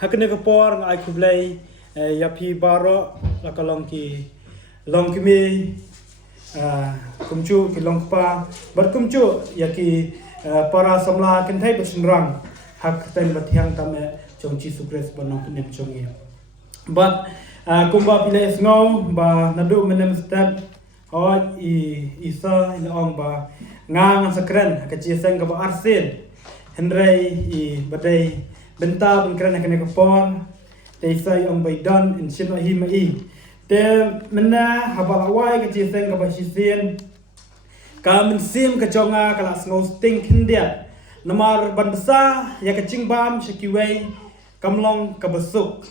hakne ko por ngai kublai ya pi baro la kalong ki mi kumchu ki long pa bar kumchu ya ki para samla kan thai basinrang hak ten bathiang tame chong chi sukres bonong ne chong ye but kumba pile sngo ba nadu menem step hot isa in ong ba ngang sakren ka chi seng ka ba arsin henrei badai benta ben kren ka ne ka pon te sai ong bai don in shin hi ma i te mena habal awai ka chi seng ka ba shin ka min sim ka chonga ka la sngo sting kindia namar ban besa ya ka chingbam shakiwei kamlong ka basuk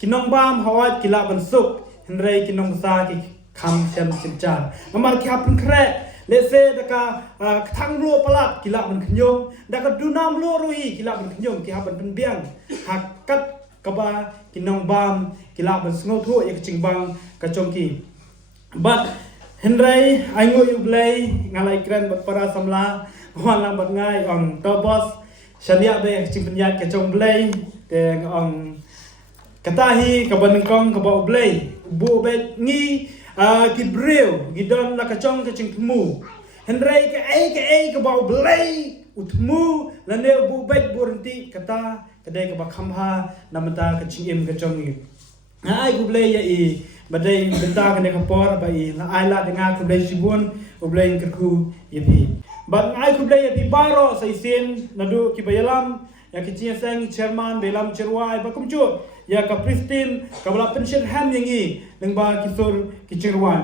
kinong bam hawat kila ban suk henrei kinong besa ki kham sem simchar namar ki hapun kre let's say daka thang lu palat kila ban khnyong daka dunam lu rui kila ban khnyong ki haban ban biang hakat kaba kinong bam kila ban sngo thu ya ka chingbam ka chongki but henrei aingo yublei ngalai kren bat para samla walang bat ngai ong to boss shania be ching penyat ke chong blei te ong katahi ka banengkong ka ba blei bu be ngi ki breu gidon la ka chong ka ching thmu henrei ka ba blei utmu la ne bu be burti kata kadai ka ba khamha namata ka ching em ka chong ni ai gu blei ya i badai benta ka ne ka por ba i na ai la denga ku blei sibun u blei ka ku yepi but ai ku blei yepi baro sai sin nadu ki bayalam ya ki chia sang chairman belam cherwai ba kum chu ya ka pristin ka bala pension ham yangi nang ba ki sur ki cherwan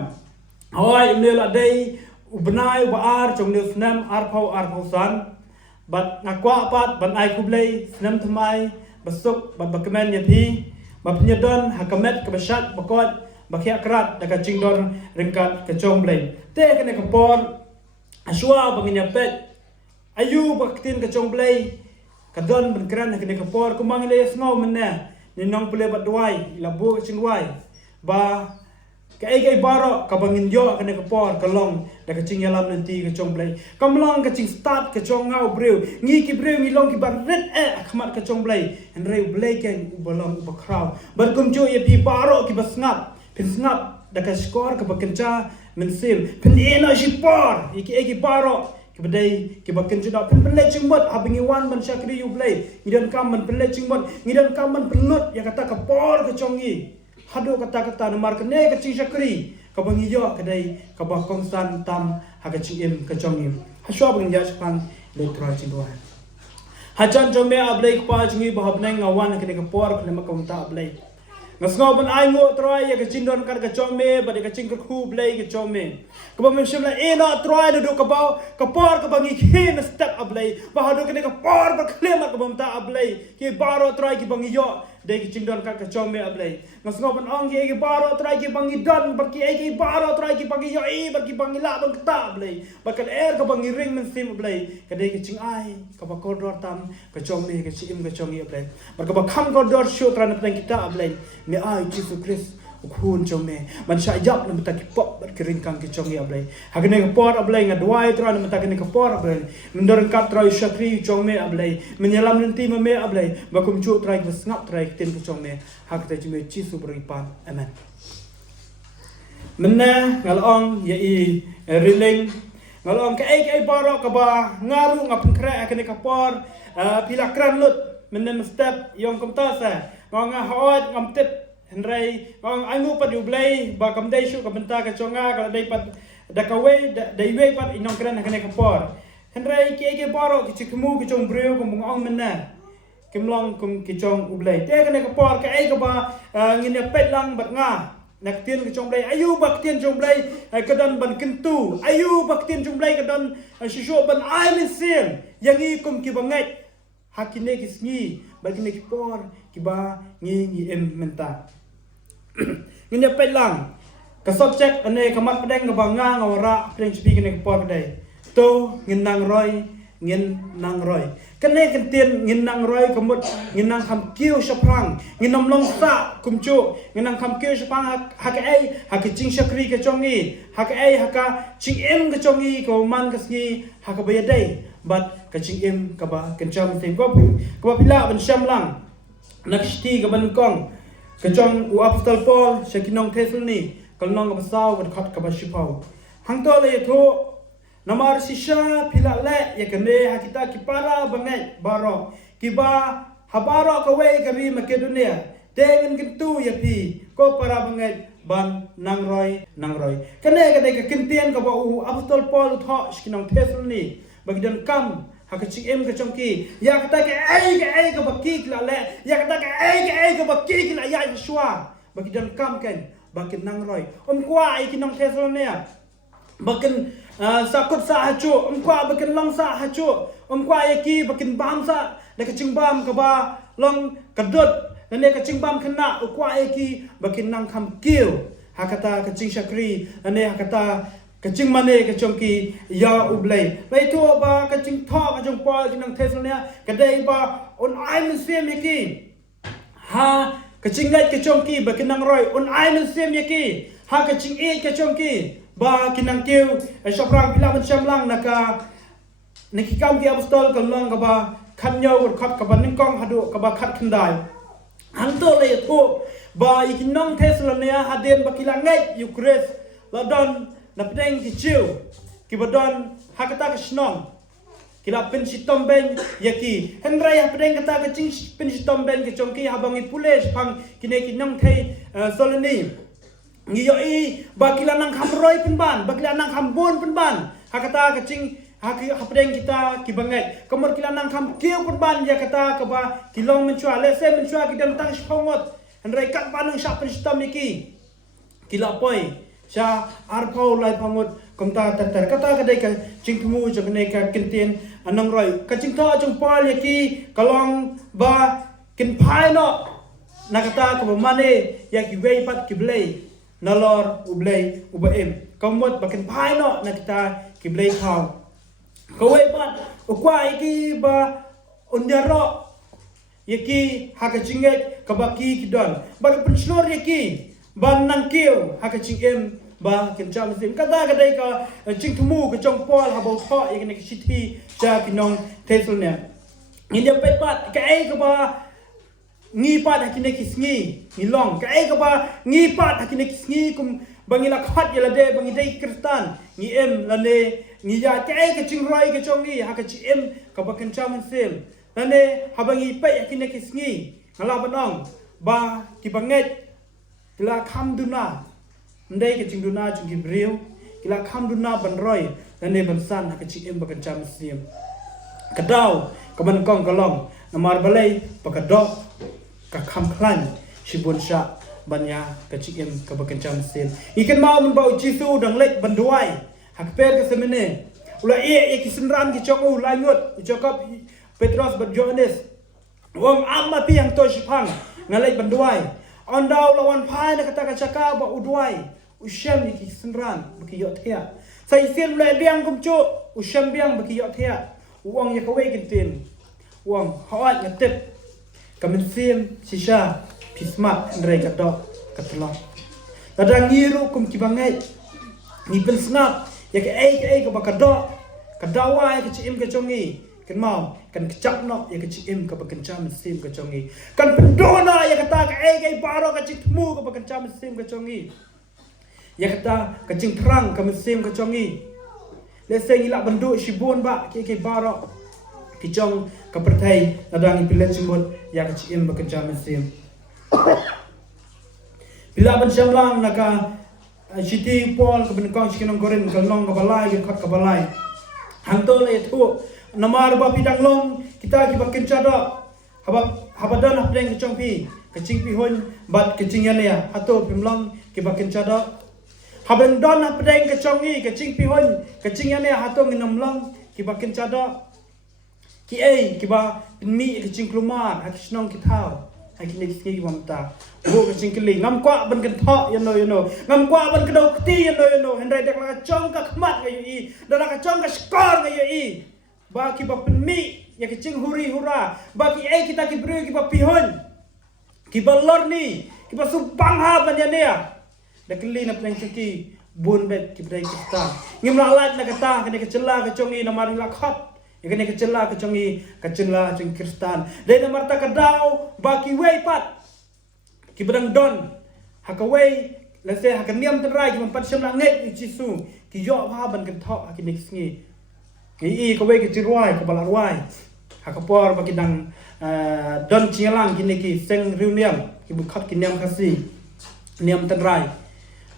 hoi ne la dei u benai ba ar chong ne snam ar phau san but ngakwa pat ban ai ku blei snam thamai basuk ba bakmen yepi ba pnyadon hakamet ka bashat bakot bakhya krat daga chingdon ringkat ka chong blei te ka ne ka por aswa banginya pet ayu baktin ka chong blei kadon ben kran ka ne ka por kumang le sngo mena ni nong pule bat duai labu chingwai ba ka ai baro ka bangin yo ka ne ka por ka long da ka ching yalam nanti ka chong blei kamlong ka ching start ka chong ngau breu ngi ki breu ngi long ki bar ret khmat ka chong blei en reu blei ken ubalong ubakraw bar kum jo ye pi baro ki basngap pin snap da ka skor ka bakencha men sim pin ena shi por iki ai baro kebadai ke bakin juda pen pelai cingmot habingi wan ban syakri you play ngidan kam ban pelai cingmot ngidan kam ban pelut ya kata kapor ke chongi hadu kata namar kene ke cing syakri ka bangi yo kedai ka bah kongsan tam ha ke cingim ke chongi haswa bang ja sepang le tra cingwa hajan jome ablai pa chingi bah bnai ngawan ke ke por ke makam ta ablai ngasngo ban ai ngo troi ya ke cindon kar ke chome ba de ke cing ku blai ke chome ka bang shimla ena troi do ka ba ka por ka bangi khin step ablai ba hadu ke por ba klema ka bam ta ablai ke baro troi ki bangi yo de ke cindon kar ke chome ablai ngasngo ban ong ke baro troi ki bangi don ba ki baro troi ki bangi yo ba ki bangi la ban ta ablai ba kan ka bangi ring men sim ablai ka de ke cing ai ka ba kodor tam ka chome ke chim ka chongi ablai ba ka ba kham kodor shu tran plan kita ablai me ai Jesus Christ ukun chome man sha yap na mata ki pop bar kiring kang ki chongi ablai hagne ka por ablai nga duai tra na mata kene ka por ablai mendor kat tra shakri chome ablai menyalam nanti me ablai ba kum chu tra ki snap tra ki tin ka chome hak ta jime Jesus beripan amen menna ngalong ya i riling ngalong ka ai baro ka ba ngaru ngapun kra kene ka por pila kran lut menna step yong komta sa ngong hawat ngam tip henrei ngong angu pat ublei ba kam dai shu ka benta ka chonga ka dai pat da ka we dai we pat inong kran ka ne ka por henrei ke baro ki chikmu ki chong breu ko mong menna kimlong kum ki chong ublei te ka ne ka por ka ai ka ba ngin pet lang bat nga nak tien ki chong blei ayu bak tien chong blei ka dan ban kintu ayu bak tien chong blei ka dan shisho ban ai min sim yangi kum ki bangai hakine ki sngi bagi ne ki por ki ba ngi em menta ngine pelang ka subject ane kamat pedeng ka banga ngawara pedeng speak ne ki por dai to ngin nang roi kane kentien ngin nang roi kamut ngin nang kham kiu shaprang ngin nam long sa kumchu ngin nang kham kiu shapang hak ai hak ching shakri ka chongi hak ai haka ching em ka chongi ko man ka sngi hak ba dai but ka ching em ka ba kencham tem ko ba pila ban sham lang nakshti ka ban kong ka chong u apostol Paul sa kinong Thessaloni kalnong ka basaw ka khat ka basipaw hang to le tho namar sisha phila le ya kane hakita ki para bangai baro kiba habaro ka we ka ri Makedonia dengan gitu ya pi ko para bangai ban nangroy kane ka dai ka kintian ka ba u apostol Paul tho skinong Thessaloni bagdan kam hakaching em ka chongki ya kata ka ai ka bakik la le ya kata ka ai ka bakik la ya Yeshua bagdan kam ken bakin nangroy kwa ai kinong Thessalonia bakin sakut sa hacu kwa bakin long sa hacu kwa yaki bakin bam sa le kaching bam ka ba long kadut le kaching bam kena kwa yaki bakin nang kam kiu hakata kaching shakri ane hakata kaching mane kachongki ya ublay lai to ba kaching tho kachong Paul kinang Thessalonia kadai ba on ai min sem yaki ha kaching ngai kachongki bakin nang roy on ai min sem yaki ha kaching e kachongki ba kinang kiu soprang pila macam lang naka nakikam ki apostol kalong ka ba khanyo khat ka ba ningkong hadu ka ba khat khandai hanto le tho ba ikinong Thessalonia haden bakila ngai Ukres ladon na pedeng ki chiu ki badon hakata ka snong kila pin sitom ben yaki hendrai ha pedeng kata ka ching pin sitom ben ki chongki habangi pules phang kine kinong thai soloni ngiyo i bakila nang hamroi pun ban bakila nang hambon pun ban hakata kacing hapdeng kita kibangai kamar kila nang ham kiu pun ban ya kata ka ba kilong menchua le se menchua kidan tang spongot handrai kat panung sap stam iki kila poi sha arpau lai pangot komta tar kata ka dei ka cingmu jabne ka kintin anang roi kacing tho jong pal yaki kalong ba kin phai no nakata ka ba mane yaki wei pat kiblei nalor ublay ubaim kamot bakin pai no nakita kiblay khaw kawai bat ukwa iki ba unyaro yaki hakachinget kabaki kidon ba penslor yaki ban nangkiu hakachingem ba kincham sim kada kadai ka chingthumu ka chong Paul habau tho yaki sithi cha kinong Thessalonia india pet pat ka ai ka ba ngi pat hakine kisngi ngilong ka ai ka ba ngi pat hakine kisngi kum bangila khat yala de bangi dei kristan ngi em lane ngi ya ka ai ka chingroi ka chongi haka chi em ka ba kancham sel lane habangi pe hakine kisngi ngala banong ba ki banget kila kham duna ndai ka chingduna chungi breu kila kham duna banroi lane bansan haka chi em ba kancham sel kadau kaban kong kalong namar balai pakadok ka kham khlan shibun sha banya ka chikem ka bakencam sen ikan mau men bau jisu dang lek banduai hak per ka semene ula e kisenran ki chong la ngot chokap Petros bat Johannes wong amma pi yang to shipang ngalai banduai ondau lawan pai na kata ka chaka ba udwai usyam ni kisenran baki yot thea sai sen le biang kum chu usyam biang baki yot thea wong ya ka we kintin wong hawat ngatep kamen sim sisha pisma ndrai kato katlo tada ngiru kum kibangai ni pensnap ya ke ai ka bakado kadawa ya ke chim ka chongi kan mau kan kecap no ya ke chim ka bakencam sim ka chongi kan pendona ya kata ka ai baro ka chitmu ka bakencam sim ka chongi ya kata ka ching terang ka sim ka chongi lese ngila bendu shibun ba ke baro kijong kapertai nadang ipilet simbot ya kecim bekerja mesim bila bencam lang naka city Paul ke benekong sikinong korin kalong kabalai ke khat kabalai hangto le tu namar ba pidang long kita ki bakin chada habadan apdeng kecong pi kecing pi hon bat kecing ya atau pimlang ki bakin chada haben don apdeng kecong i kecing pi hon kecing ya atau nginom lang ki bakin chada ki ai ki ba mi kecing kelumar hakisnong kitau hakine kiski mamta bo kecing keli ngam kwa ban kan tho you know ngam kwa ban kedau kti you know hendrai dak la chong ka khmat ga yi dala ka chong ka skor ga yi ba ki ba mi ya kecing huri hura ba ki ai kita ki bru ki ba pihon ki ba lor ni ki ba subang ha ban ya ne dak keli na plan ki bun bet ki brai kita ngim la lat na kata kene kecela ka chong i na mari la khat Ikan kecela kecela Kristan. Dari marta kadau baki way pat. Kibadang don hakaway let's say hakaniam tenrai kimpat syamla nget ichisu ki yo ha ban kan tho hakinik sngi ki kaway kecirwai kabalarwai hakapor bakidang don chingalang kiniki seng riuniam ki bukhat kiniam khasi niam tenrai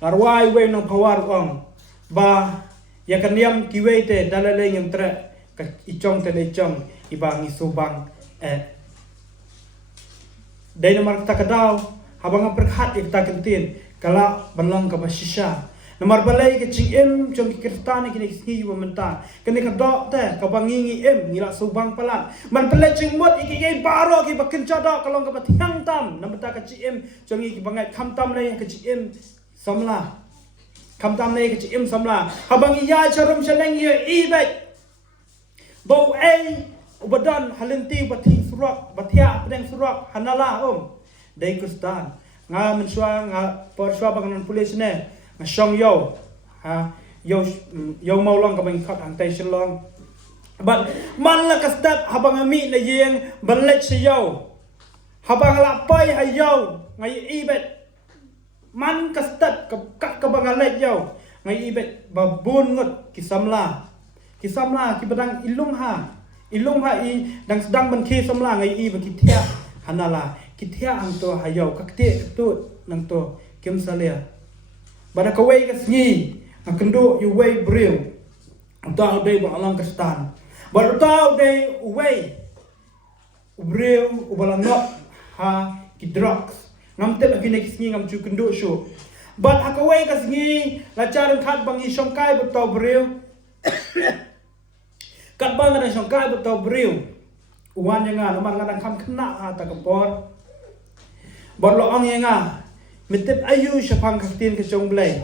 larwai we nong pawar ong ba yakaniam kiwe te dalale ngem tre ka ichong te ichong ibang isubang dai nomor takadau habang perkhat ik takentin kala banlang ka basisha nomor balai ke cingem jong kirtani kini ngi wamenta kene ka dok te ka bangingi ngila subang palat man pelai cingmot iki gai baro ki bakenca dok kalong ka bathiang tam namta ka cingem jong iki bangai kham tam lai ka cingem samla kham tam lai ka cingem samla habang iya charum chaleng ye i bai bau ubadan halenti bathi surak bathia pedeng surak hanala dai Kristan nga mensua nga persua banganan polis ne nga song yo yo mau long ka bang khat ang tai long but man la ka step habang ami na yeng ballet se yo habang la pai ha yo ngai ibet man ka step ka bang alet yo ngai ibet babun ngot kisamla ki badang ilung ha i dang sedang ban ki samla ngai i ba ki thia hanala kithia ang to hayaw kakte tu nang to kem salia bada kawai ka sngi ang kendo yu way bril tao day ba alang kastan bada tao day way bril ubala not ha ki drugs ngam te lagi nek sngi ngam chu kendo sho bad hakawai ka sngi la charan khat bang i shongkai ba tao bril kat bang na shongkai ba tao bril uwan yang naman ngadang kam kena ha ta kapor Borlo ang nga mitip ayu syapang kaktin ke chong blay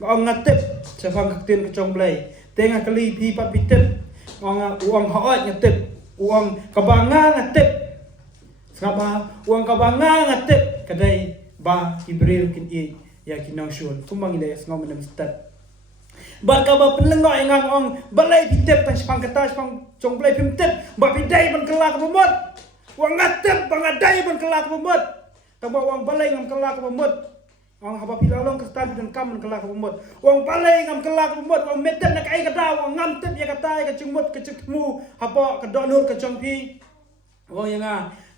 ngong ngatip syapang kaktin ke chong blay tenga kali pi pat pitip ngong uang haot ngatip uang kabanga ngatip ngapa uang kabanga ngatip kadai ba kibril kin i ya kinong shun kumang ile ngom nem stat ba ka ba penlengo ngang ong balai pitip tan syapang kata syapang chong blay pitip ba pidai ban kelak bomot uang ngatip bangadai ban kelak bomot Tama wang balay ngam kelak pemut, wang haba pilalong kestan dan kam kelak pemut. Wang balay ngam kelak pemut, wang metem nak ai kata, wang ngam tep ya kata ke cengmut ke cekmu, haba ke donur ke cengpi. Wang yang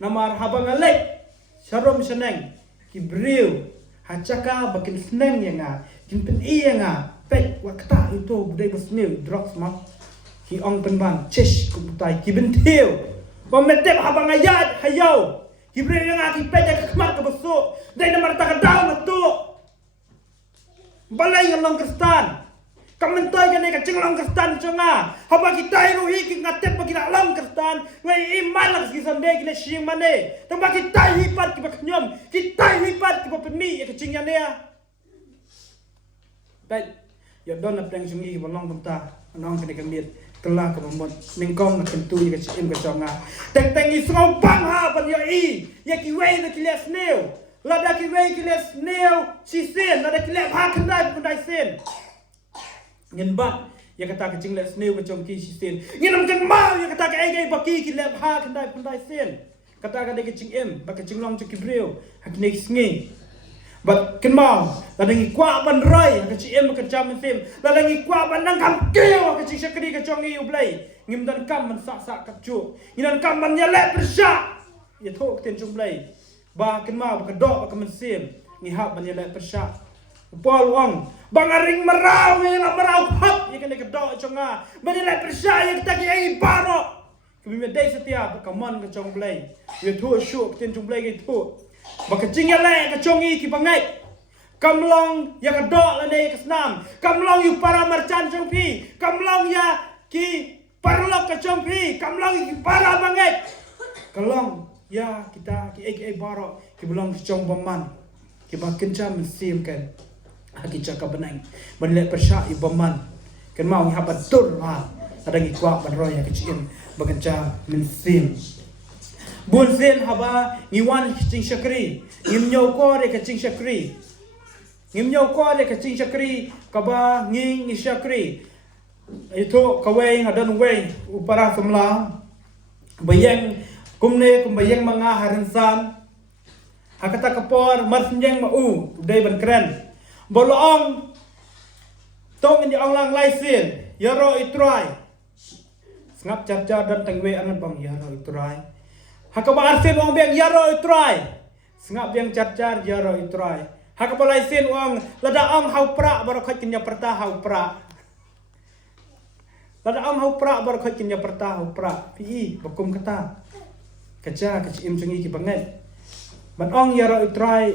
namar haba ngalek, sarom seneng, kibril, hacaka bakin seneng yang kinten yang pek wakta itu budai besnil drugs mah. Ki ong penban, chesh kubutai kibentil. Wang metem haba ngayat hayau. Kibril yang aki pede ke kemar ke besok. Dari nomor tak kedau betul. Balai yang long Kristan. Kamentoi kan eka ceng long Kristan cenga. Haba kita iruhi ki ngatep bagi nak long Kristan. Ngai iman lah kisah dek kena siang mana. Tambah kita hipat ki baknyom. Kita hipat ki bapeni ya kecing yang dia. Baik. Ya don na preng sungi balong benta. Anong kena kemit. Kelak kemamut ningkong nak tentu ya kecim keconga teng israu bang ha ban ya i ya ki wei na kiles neu lada ki wei kiles neu si sen lada kiles ha kendai sen ngin bat ya kata kecing les neu kecong ki si sen ngin am kan mau ya kata ka ai baki kiles ha kendai sen kata ka de kecing em ba kecing long ki breu ha ki sngi But kenal, ladang ikwa ban rai, kecil kerja mesim, ladang ikwa ban nang kam keo, kecil sekali kecongi ublay, ngim dan kam man sak kecuk, nginan kam man nyalek persyak, ya thok ten jumlay, ba kenal, ba kedok, ba kemesim, ngihap man nyalek persyak, upol wang, bang aring merau, ngilap merau hap, ya kena kedok conga, ban nyalek persyak, ya kita kiai barok, kemimedai setiap, kaman kecong blay, ya thok syuk ten jumlay gitu. Baka jingale ka chongi ki bangai kamlong ya ka dok la nei ka snam kamlong yu para marchan chongpi kamlong ya ki parlok ka chongpi kamlong ki para bangai kalong ya kita ki ek baro ki belong chong baman ki ba kenca mesim kan haki caka benang banle persya i baman kan mau habat tur ha ada ngi kwa ban roya kecin bagenca mesim Bun sen haba ngiwan kecing syakri ngim nyau ko de kecing syakri kaba nging syakri itu kawai ngadan wei upara semla bayang kumne kum bayang manga harinsan hakata kapor marsenjeng mau dai ban kren bolong tong ni ong lang laisin yaro itrai ngap carca dan tengwe anan bang yaro itrai hakaba arsin wong beng yaro itrai ngap yang carcar yaro itrai hakaba laisin wong lada ong hau pra baru khat kinya perta hau pra lada ong hau pra baru khat kinya perta hau pra pi bakum kata kaca kacim sungi ki banget ban ong yaro itrai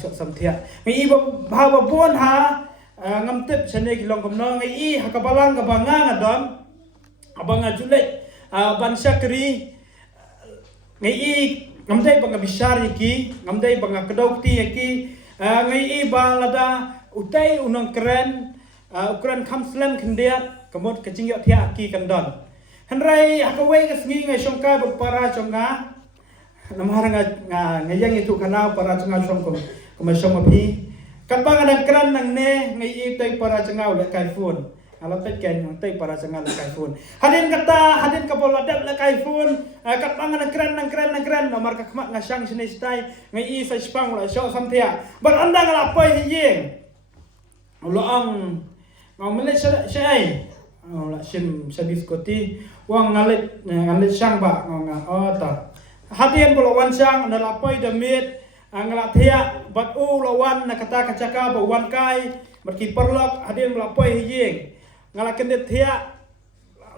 sok samthia ngi ba bon ha ngam tip chane ki long komno ngi hakabalang ka banga ngadon abanga julek ban syakri ngi ngam dai banga bisar ki ngam dai banga kedok ti ki ngi ba lada utai unong keren ukuran kamslam kendiat kemot kecing yo thia ki kandon hanrai hakawai ka sngi ngai shongka para chonga namhar ngayang itu kana para chonga shongko komashong api kan bang ada keran nang ne ngai tai para changau le kai phone ala tai ken nang tai para changau le kai phone hadin kapol adap le kai phone kat bang ada keran nomor ka khmat ngasang sini stai ngai sa spang la sho samthia bar anda ngala pai yeng lo ang ngau mele sai la sim sabis koti wang ngalit sang ba ngau ta hadin bolo wan sang na pai damit angla thia bat u lawan na kata kacaka ba wan kai berki perlok hadin melapoi hijing ngala kendet thia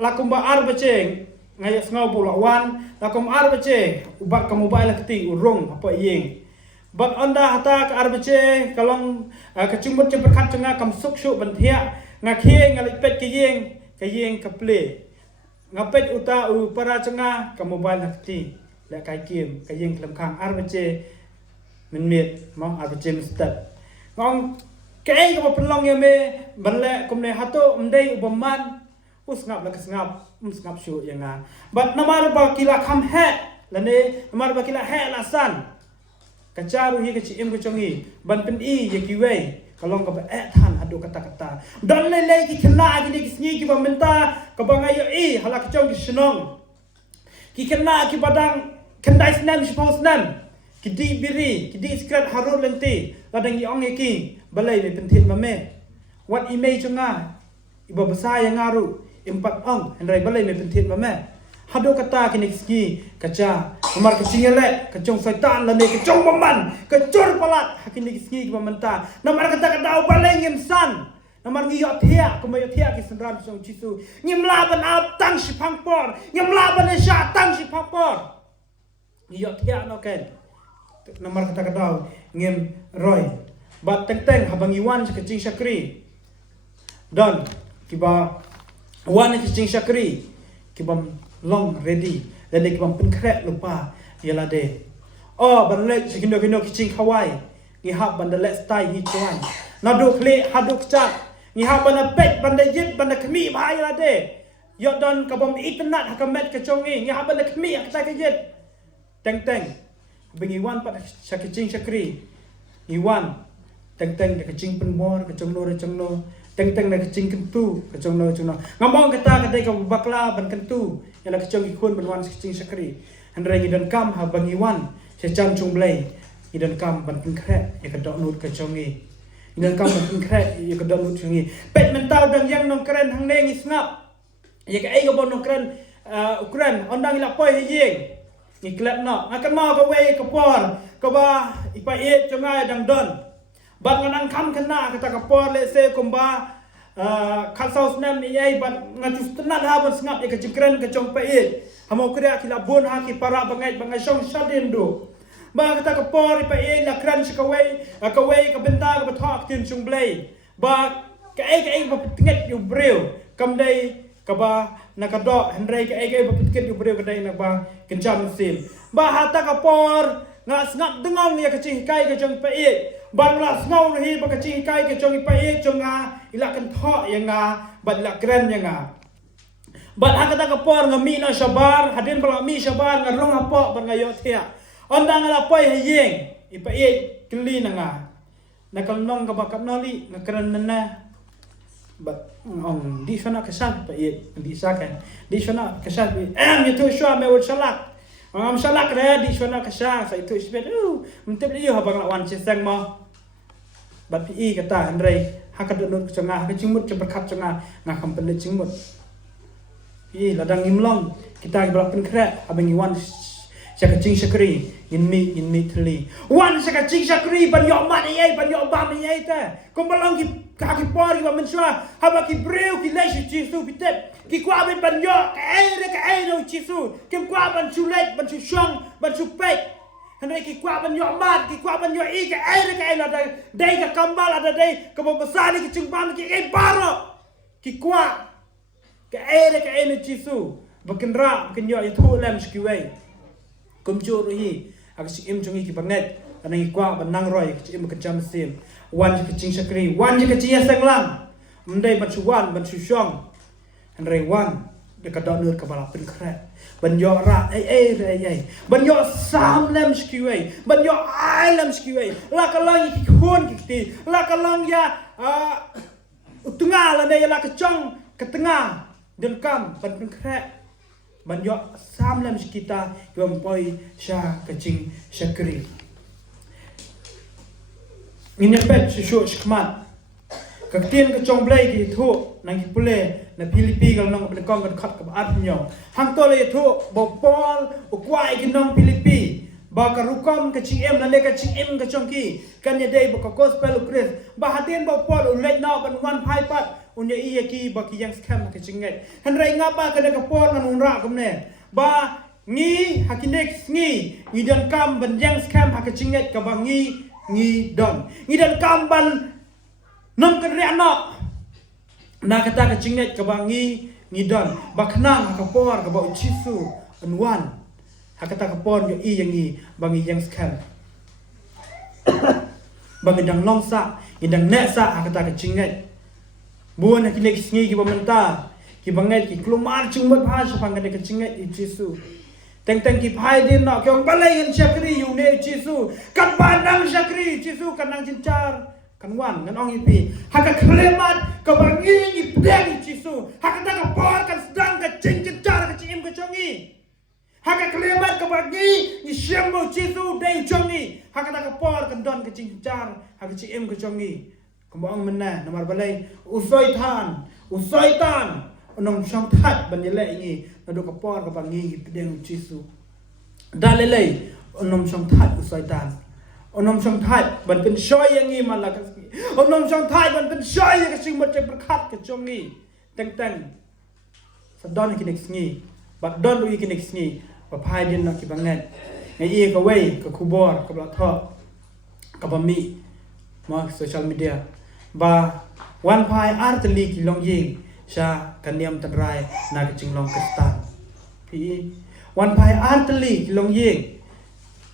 lakum ba ar baceng ngai ngau bu lawan lakum ar bace ubat ka mobile keti urung apa yeng bat anda hata ka ar bace kalong kacumbut cepat cenga kam suk suk ban thia ngakhe ngalit pet ke yeng ka play ngapet uta u para cenga ka mobile keti la kai kim ka yeng kelam khang ar bace mình miệt mong ở trên step ngon cái cái pelong ya me bale kum ne hato mdei ubaman usngap la usngap shu yanga but namar ba kila kham he la ne namar ba kila he la san kacharu hi ka chi em ko chongi ban pen i ye ki wei kalong ka ba than adu kata dan le ki khna ki ni sngi ki ba menta ka ba ngai i hala ka chong ki shnong ki khna ki badang khandai snam shpos nam kidi biri kidi skrat harul lenti ladang i ong eki balai me pentit mame wat imei chunga iba basa yang ngaru impat ong hendrai balai me pentit mame hado kata kini ski kaca umar kecingele kecong setan lane kecong paman kecur palat hakini ski ki pamenta namar kata balai ngimsan namar ngi yot thia kumayo thia ki sendram song chisu ngimla ban out tang si pangpor ngimla ban sha tang si pangpor ngi yot thia no ken nomor kata ngem roy bat teng habang iwan sa kacing syakri don kiba wan kacing syakri kiba long ready dan kiba penkrek lupa yala de ban lek sikindo kacing hawai ngi hab ban lek style hi chuan nadu kle haduk chat ngi hab ban pek ban yit ban kmi ba yala de yodon kabam itnat hakamet kachongi ngi hab ban kmi akta kayet teng bengiwan pat sakicing sakri iwan teng de kacing penbor kacongno teng de kacing kentu kacongno ngomong kata ka bakla ban kentu yana kacong ikun benwan kacing sakri handra ngidan kam ha bengiwan secam chungblai ngidan kam ban pengkret ya kadok nut kacongi ngidan kam ban pengkret ya kadok nut chungi pet mentau dang yang nong keren hang ne ngisngap ya ka ai go bon nong keren ukran ondang ila poi hijing ni klep no akan mau ka wei ka por ka ba ipa e chonga dang don bat nganang kham khana kata ka por le se kumba khalsaus nam ni ai bat ngatu tenat ha ban ngap ka jikran ka chong pa e hamo kria kila bon ha ki para bangai song shadin do ba kata ka por ipa e la kran ka wei ka benta ka bathak tin chung blai ba ka ai ba tinget yu breu kam dai ka ba nakado hendrai ka ai ba pitket yu breu ka dai na ba kencam sim ba hata ka por nga ngap dengong ya kecing kai ka jong pa e ban la ngau hi ba kecing kai ka jong pa e jong nga ila kan tho yang nga ban la kren yang nga ban hakata ka por nga mi no shabar hadin bala mi shabar nga rong apo ban nga yo thia ondang la poi hiyeng ipa e kli na nga nakal nong ka ba kap noli nga kren na but di sana kesal pa di sakan di sana kesal itu syua me salak salak re di sana kesal sa itu isbet mentep liu habang lawan sesang mo but pi kata andrei hakadunut cengah ke cingmut ceberkat cengah ngah kampen cingmut ladang imlong kita berapin kret abang iwan sakacing sakri in me tli wan sakacing sakri ban yo mat ye ban yo bam ye ta kumbalong ki kaki pori wa mensua haba ki breu ki leis chisu bitep ki kwa ban yo ka e no chisu kim kwa ban chulet ban chu shong ban chu pek hanai ki kwa ban yo mat ki kwa ban yo i ka e la dai ka kambal ada dai ka babasani ki chingban ki e baro ki kwa ka e no chisu bakin ra bakin yo itu lem skiwei kumcu ruhi ak si im chungi ki banget anang ikwa banang roy ki im kecam sim wan ki ching sakri wan ki chia sanglang mdai ban chuwan ban chu shong anrei wan de ka donur ka bala pin kret ban yo ra ai ban yo sam lem skiwei ban yo ai lem skiwei la ka long ki khon ki ti la ka long ya utunga la ne la ka chong ka tengah den kam ban pin kret ban yo sam lam kita yom poi sha kacing syakri ini pet shu shkmat kaktin ka chong blai ki thu nang ki pule na Philippines gal nong ben kong kan khat ka at nyo hang to le thu bo pol u kwai ki nong Philippines ba ka rukom ka ching em na le ka ching em ka chong ki kan ye dei bo ka gospel u kris ba hatin bo pol u le na ban wan phai pat unya iya ki ba ki yang scam ka chinget han rai ngapa ka ka por ngan unra kumne ba ngi hakinex ngi dan kam ban yang scam ha ka chinget ka ba ngi dan kam ban nom ka re no na kata ka chinget ka ba ngi dan ba khnang ha ka por ka ba chisu anwan ha kata ka por yo i yang ngi ba ngi yang scam ba ngi dang long sa idang ne sa ha kata ka chinget buan ki nek sngi ki bamenta ki banget ki klumar chungmat bha sapang ka chinget i chisu teng ki phai din no kyong balai ngan chakri yu ne chisu kan pandang chakri chisu kanang cincar kan wan ngan ong ipi haka klemat ka bangi ni pdeng chisu haka ta ka por kan sedang ka cincar ka chim ka chongi haka klemat ka bangi ni shemo chisu dei chongi haka ta ka por kan don ka cincar haka chim ka chongi kembang mana nomor balai usoi tan onong sang that ban yele ini nadu kapor ka bangi pedeng chisu dalele onom sang that usoi tan onom sang that ban pen shoy yang ni malaka onom sang that ban pen shoy yang sing mat berkat ke chongi teng sadon ki next ni but don wi ki next ni ba phai din na ki banget ngai ka wei ka kubor ka bla tho ka bami ma social media ba wan phai artli ki long ying sha kaniam tan rai na ka ching long kastan pi wan phai artli ki long ying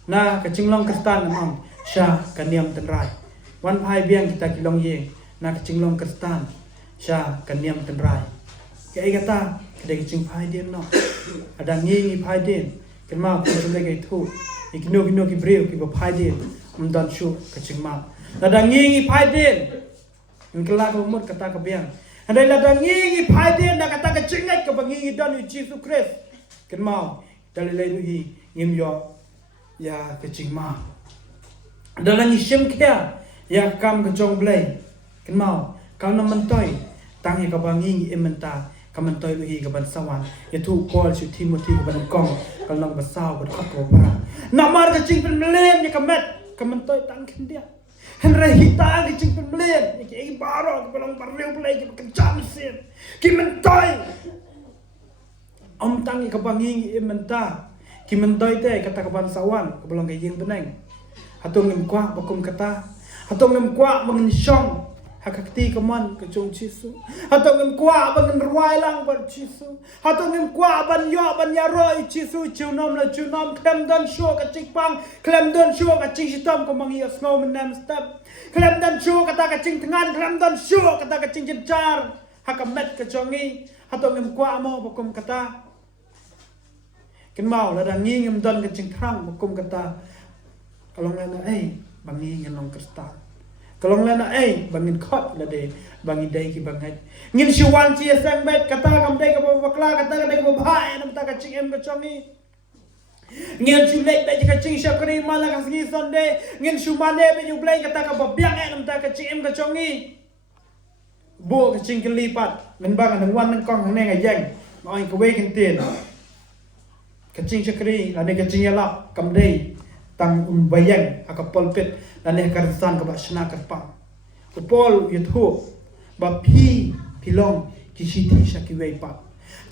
na ka ching long kastan nam sha kaniam tan rai wan phai biang kita ki long ying na ka ching long kastan sha kaniam tan rai ke ai kata ke de ching phai din no ada ngi phai din ken ma ko chum le ke thu ikino ki breu ki ba phai din dan shu ka ching ma ada ngi phai din kelak umur kata kebiang ada ladang ngi phai din na kata ka chingat ka bangi don yu Jesus Christ ken mau dalilai hi ngim yo ya ka ching ma dalang shem kya ya kam ka jong blai ken mau kam na mantoi tang hi ka bangi ementa ka mantoi hi ka ban sawan ya tu Paul su Timothy ka ban kong ka long ba saw ba khat ko ba na mar ka ching pen len ya ka met ka mantoi tang ken dia Henry hita ki ching pemlen ki baro ki belong barreu play ki kencam sin ki mentoy om tang ki bangi menta ki mentoy te kata ka ban sawan ka belong ki yeng beneng hatong ngem kwa bakum kata hatong ngem kwa mangin shong hakakti kaman ka chong chisu hatong ngem kwa ban ruai lang bar chisu hatong ngem kwa ban yo ban yaro i chisu chunom la chunom klem don sho ka chikpang klem don sho ka ching sitom ko mangi snow men step klem don sho kata ka ching tengan klem don sho kata ka ching jar hakamet ka chongi hatong ngem kwa mo bakum kata ken mau la dan ngi ngem don ka ching thrang bakum kata kalong na bangi ngem long kristal kalong lana bangin khot la de bangin dai ki bangai ngin shiwan chi sang bet kata kam dai ka bakla kata ka dai ka bhai nam ta ka ching em ka chongi ngin shu lek dai ka ching shakri mala ka singi sonde ngin shu mane be yu blai kata ka babyang nam ta ka ching em ka chongi bo ka ching kli pat men bang nang wan nang kong nang ai yang oi ka we kin tiền ka ching shakri la de ka ching yala kam dai tang bayang akapol pet la ne ka san ka ba shna ka pa upol yuthu ba pilong ki shiti shaki we pa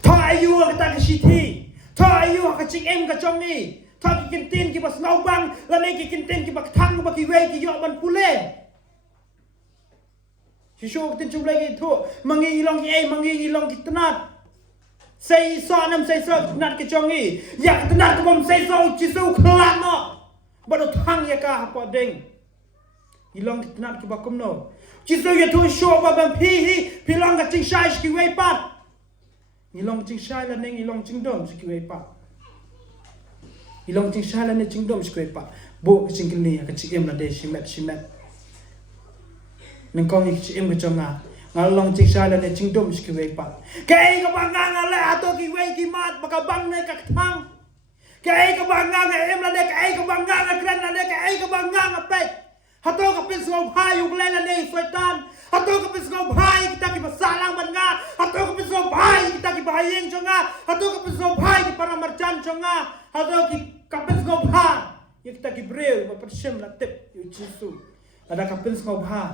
tha ayu ka ta ka shiti tha ayu ka ching em ka chongi tha ki kin tin ki bas ngau bang la ne ki kin tin ki bak thang ba ki we ki yo ban pule shi sho tin chum lai ki thu mangi long ki mangi long ki tanat say so nam say so nat ki chongi yak tanat ko bom say so chi su khlan no ba do thang ya ka pa ding ilong ki tanat ki ba kum no chi su ye thu sho ba ban pi long ka ching shai ki we pat ilong ching shai la ning ilong ching dom ki we pat ilong ching shai la ne ching dom ki we pat bo ching ki ni ka chi em la de shi met nang kong ik chi em ka chonga ngalong ching shai la ne ching dom ki we pat kai ka ba nga la ato ki we ki mat ba ka bang ne ka thang kai ka ba nga em la de kai ka ba nga kran la de kai ka ba nga pe hato ka pin so bhai uk le la ne soitan hato ka pin so bhai kita ki basalang ban nga hato ka pin so bhai kita ki bahayeng chonga hato ka pin so bhai ki para marchan chonga hato ki ka pin so bhai kita ki breu ba pershim la tip yu chisu ada ka pin so bhai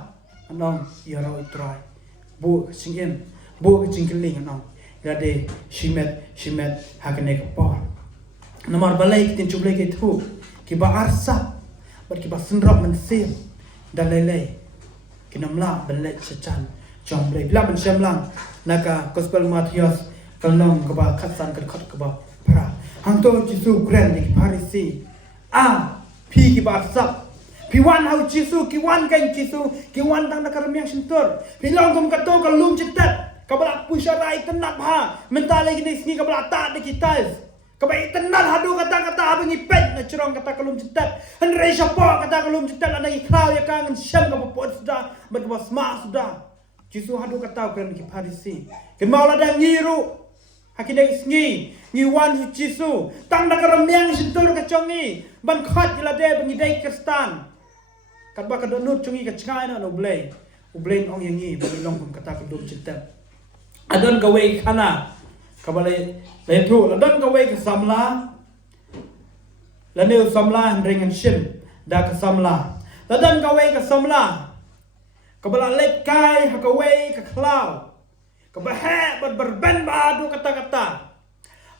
anong yaro itrai bu singem bu jingling anong la de shimet hakane ka pa namar balai kitin chublai ke thu ki ba arsa bar ki ba sunrap man sim dalele ki namla balai sechan chomblai bila man shamlang naka gospel Matthias kalong ka ba khatsan ka khat ka ba pra hang to jisu grand ki parisi pi ki ba arsa pi wan hau jisu ki wan kan jisu ki wan dang nakar myang sintur pi long kom ka to ka lum chitat ka bala pusha rai tenap ha mentale ki ni ka bala ta de ki tais kabai tenal hadu kata abang ipet na curang kata kalum cetat han resha po kata kalum cetat ana ikhlau ya kangen syam ka popot sudah bat wasma sudah jisu hadu kata kan ki parisi ke maula dan ngiru hakide ngi wan hu jisu tang da karam yang sintur ka chongi ban khat la de bangi dai kristan kat ba ka donut chongi ka chngai na no blai ong yangi bangi long kum kata kalum cetat adon gawe khana kabalai letu ladang gawe ke samla laneu samla ringan shin da ke samla ladang gawe ke samla kabala let kai hakawe ke klau kabahe bad berben badu kata-kata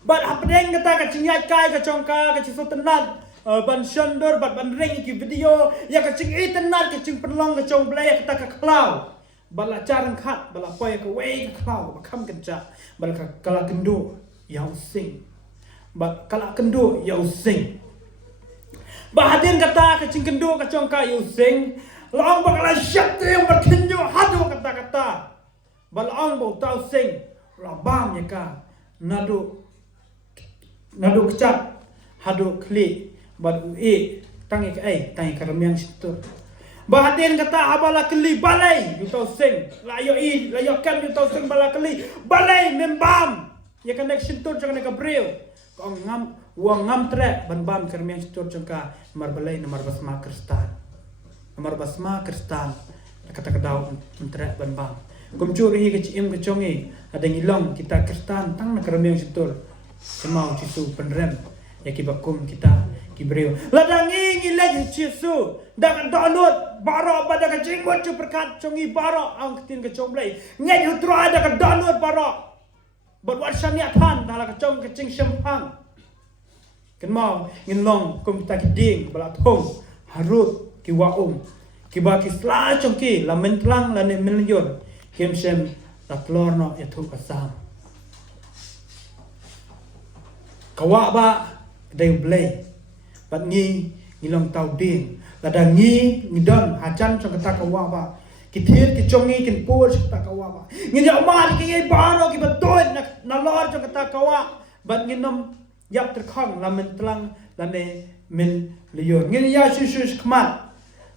bad apdeng kata ke cinyat kai ke congka ke cisu tenat ban shondor bad ban ring ki video ya ke cing tenat ke cing penlong ke cong blay kata ke klau bala carang khat bala poy ka wei ka klau ba kham kan cha bala ka kala kendo yau sing ba kala kendo yau sing ba hadin kata ka cing kendo ka chong ka yau sing laong ba kala shat yang ba kinyo hadu kata bala on bo tau sing la bam ya ka nadu kecap hadu kli ba tangi ka ramyang situ Bahatin kata abala keli balai you tau sing layo kam you tau sing bala keli balai membam ya connection tur jangan ka breu ko ngam trek ban bam kermiang tur jangka nomor balai nomor basma kristan kata kedau trek ban bam kumcur hi ke cim ke chongi ada ngilong kita kristan tang na kermiang tur semau cisu penrem ya kibakum kita kibreu ladangi ngilaj cisu dak download baro pada ka jingwat cu perkat chongi baro ang tin ka chomblai ngai hutro ada ka download baro but what shania than dala ka chong ka ching shampang kan mau ngilong kum ta kiding bala thong harut ki waum ki ba ki sla chongki la mentlang la ne milyon kem sem la klorno ya thu ka sam kawa ba dei blai bat ngilong tau ding lada ngidon hajan trong kata kawa ba kithir ki chongi kin por kata kawa ba nginya ma ki baro ki batoy na lor trong kata kawa bat nginom yap terkhang la mentlang la ne min liyor nginya ya shu khmat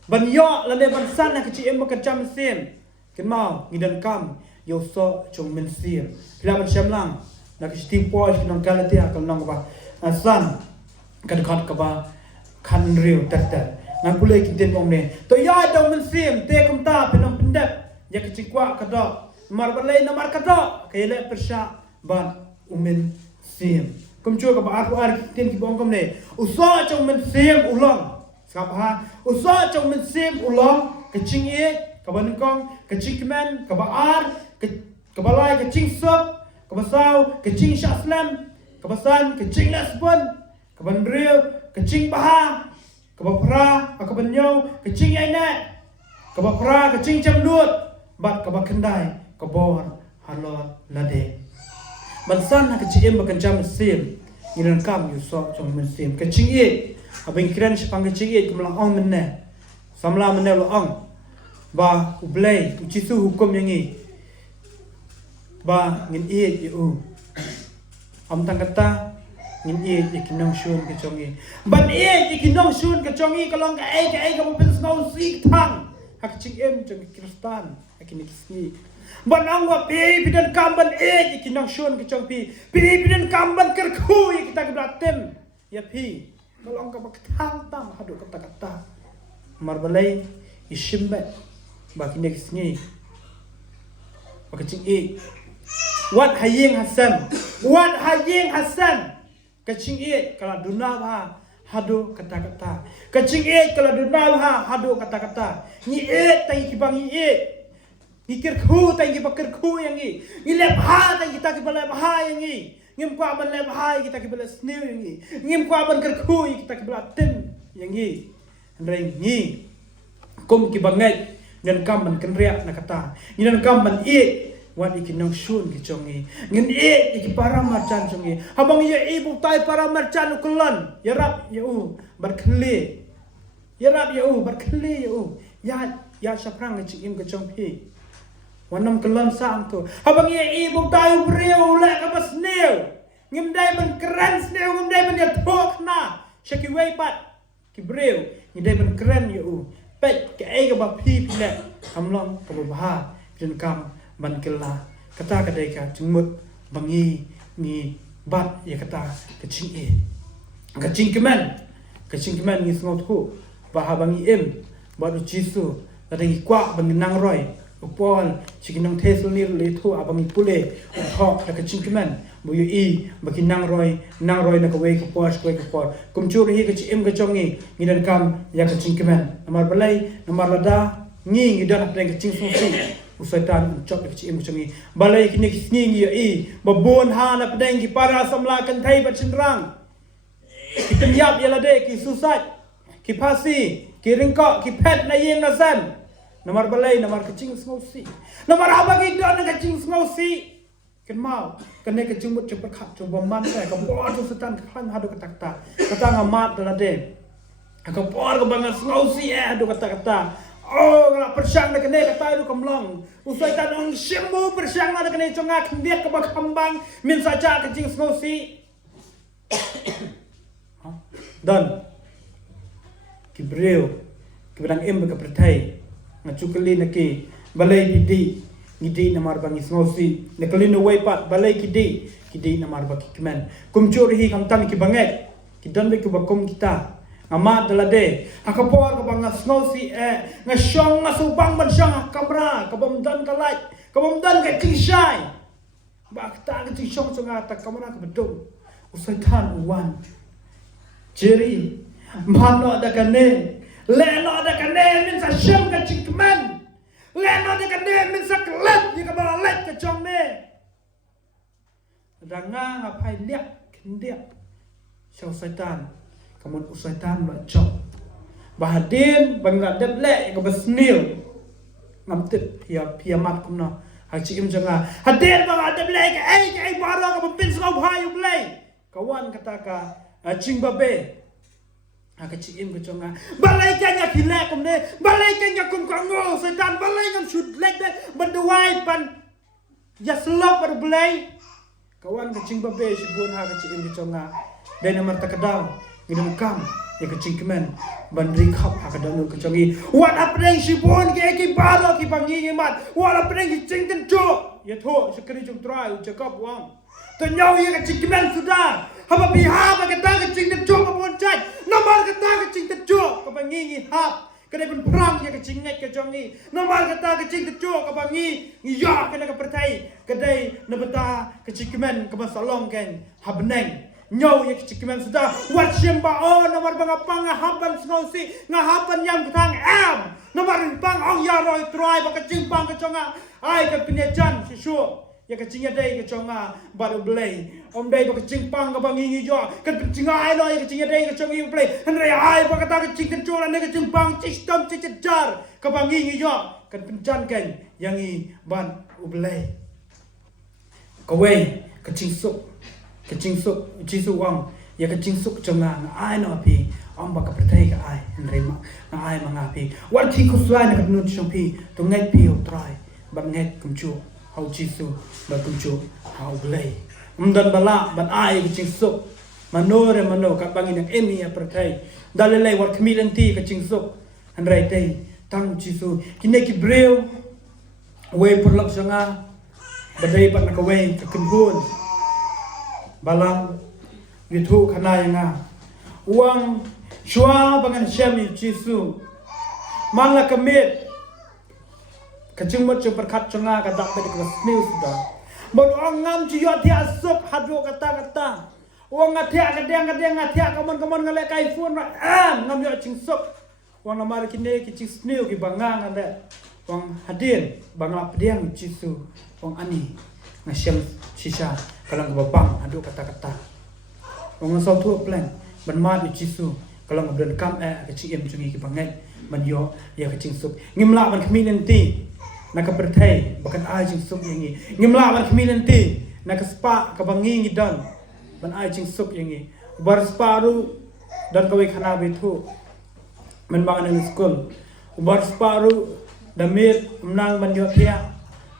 ban yo la le ban san na ki em ka cham sim ken mau ngi dan kam yo so chung men sim la ban sham lang na ki sti po ki nong kala te akal nong ba san kan khat ka ba khan riu tat tat ngan pulai ki den om ne to ya dong men sim te kum ta pe nong pendep ya ki chikwa ka do mar balai na mar ka do ke le persha ban umen sim kum chu ka ba ar ten ki bong kom ne uso chung men sim ulong sap ha uso chung men sim ulong ke ching e ka ban kong ke ching men ka ba ar ka ba lai ke ching sop ka ba sau ke ching shaslam ka ba san ke ching lasbon ka ban riu ke ching baha ka ba pra ka ban nyau ke ching ai na ka ba pra ke ching cham lut bat ka ba khandai ka bor halon la de ban san na ke chim ba kan cham sim ngiran kam yu so chong men sim ke ching e abeng kran sepang ke ching e kumlang ong men ne samla men ne lo ong ba ublei uchisu hukum yang ni ba ngin e yu am tang kata ngin e ikinong shun ke chong e ban e ikinong shun ke chong e kalong ka e ka pen snow sik thang hak ching em chong kristan akinik sni ban ang wa pi bidan kamban e ikinong shun ke chong pi bidan kamban ker khu kita ke blatem ya pi kalong ka bak thang tam hadu kata kata marbalai ishimba ba kinik sni ba ching e wat hayeng hasan kaching e kala duna ba hadu kata kata kaching e kala duna ba hadu kata kata ni e tai ki bang e ni ker khu tai ki bakir khu yang ni lep ha tai kita ki balep ha yang ni ngim kwa ban lep ha kita ki balep snew yang ni ngim kwa ban ker khu kita ki balep tin yang ni reng ni kum ki bangai ngan kam ban ken ria na kata ni nan kam ban e wan ikinong shun ki chongi ngin e iki para marchan chongi habang ye ibu tai para marchan ukulan yarap ye u barkhle yarap ye u barkhle ye u ya saprang chi im ka chong phi wanam kelan sang tu habang ye ibu tai breu le ka bas neu ngim dai ban kran sneu ngim dai ban ya thok na shaki wei pat ki breu ngim dai ban kran ye u pet ke e ka ba phi le hamlong ka ba ha jin kam ban kela kata kadai ka jumut bangi ni bat ya kata kecing e kecing kemen ni sngot ku ba bangi em ba du chisu kadai kwa bang nang roi upol chikinong tesel ni le thu abangi pule uthok da kecing kemen bu yu i ba nang roi na ka wei ka pos ko ka por kum chu ri ka chi em ka chongi ni dan kam ya kecing kemen namar balai namar lada ni ngi dan apeng kecing so si usaitan chok ki im chungi balai kini kisning ya i babon ha na pedeng ki para samla kan thai ba chinrang ki temyap ya lade ki susat ki phasi ki ringko ki phet na yeng na san namar balai namar kecing sngosi namar aba ki don na kecing sngosi ken mau kan ne kecing mut chep khat chom man ka ka bo tu setan khan hadu kata kata ngamat lade ka por ka bang sngosi hadu kata oh ngala persang na kene kata itu kamlang usai tanong simu persang na kene chonga khndiak ka ba khambang min sa cha ka jing snosi dan kibreu kibrang em ka perthai ngachukali na ki balai gidi na marbang snosi na kalino way pat balai gidi na marbak kimen kumchur hi kamtam ki banget kidan be ku bakom kita amat dalade akapor ka bang snosi ngashong ngasubang man siyang kamera kabamdan kalay kabamdan ka tingshai bakta ka tingshong sunga ta kamera ka bedong usai tan uwan jeri mano da kane leno da kane min sa shem ka chikman leno da kane min sa klet ni ka balalet ka chongne danga ngapai liak kindiak syau setan kamun usaitan ba chok bahadin bangla deble ka basnil ngamtip pia mat kumna ha chikim janga hadin ba deble ka ai baro ka pin sngau bhai ublei kawan kata ka ching babe ha ka chikim ka chonga balai kanya khile kumne balai kanya kum ka ngo setan balai ngam shoot lek de bandawai pan yaslok bar ublei kawan ka ching babe sibun ha ka chikim ka chonga dai namar takadam Minum kam ya kecing kemen bandri khap akadan ke congi wat apreng sibon ke baro ki bangi ngemat wat apreng ki cing ten jo ya tho sekri jum trai u cakap wang to nyau ya kecing kemen sudah haba biha ba kata kecing ten jo pun cai nomor kata kecing ten jo ke bangi hap kena pun perang ya kecing ngai ke congi nomor kata kecing ten jo ke bangi ya kena ke pertai kedai nebeta kecing kemen ke masalong kan habneng nyau ya kecikiman sudah wat siamba oh nomor bangapang ngahapan sengausi ngahapan yang ketang nomor bang ong ya roi try baka cimpang keconga ai ke penyajan sisu ya kecingnya dai keconga baru belai om dai baka cimpang ke bangi jo ke pencinga ai no ya kecingnya dai kecongi belai andre ai baka ta kecing kecola ne kecimpang sistem cejar ke bangi jo kan penjan kan yang i ban ubelai kawai kecing suk jisu wang ya kecing suk jonga na ai no pi om ba ka pertai ka ai rema na ai manga pi wat thi ku slai na nu chong pi to ngai pi o try ba ngai kum chu hau jisu ba kum chu hau blai dan bala ban ai kecing suk mano ka bangin ang emi ya pertai dalelai wat kemilan ti kecing suk rai dai tang jisu kine ki breu we perlap sanga badai pat na ka we ka kunbun balang itu kana yang uang shua bangan syami jisu mala kemit kecing mot perkat cenga kadak pada kelas news sudah bon ngam jiot dia asuk hadu kata uang ngatia ngatia kamon ngale kai phone ngam yo cing sok uang namar kine kecing snew ki bangang anda uang hadin bangla pediang jisu uang ani ngasyam sisa kalau ngebabang aduk kata-kata orang sautu plan ban mat jisu kalau ngebren kam kecing em cungi ki bangai man yo ya kecing suk ngimla ban kemi nanti nak pertai bahkan ai cing suk yang ni ngimla ban kemi nanti nak spa ka bangi ngidan ban ai cing suk yang ni bar sparu dan kawai khana betu man bangan di school bar sparu damir menang ban yo thia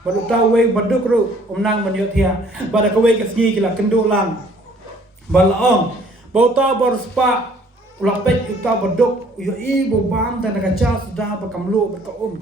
baru tahu wei baduk ru umnang menyotia pada kawai kesni kila kendulang balaong bau tahu baru spa ulapet uta baduk yo ibu bam dan kaca sudah bekamlu berkaum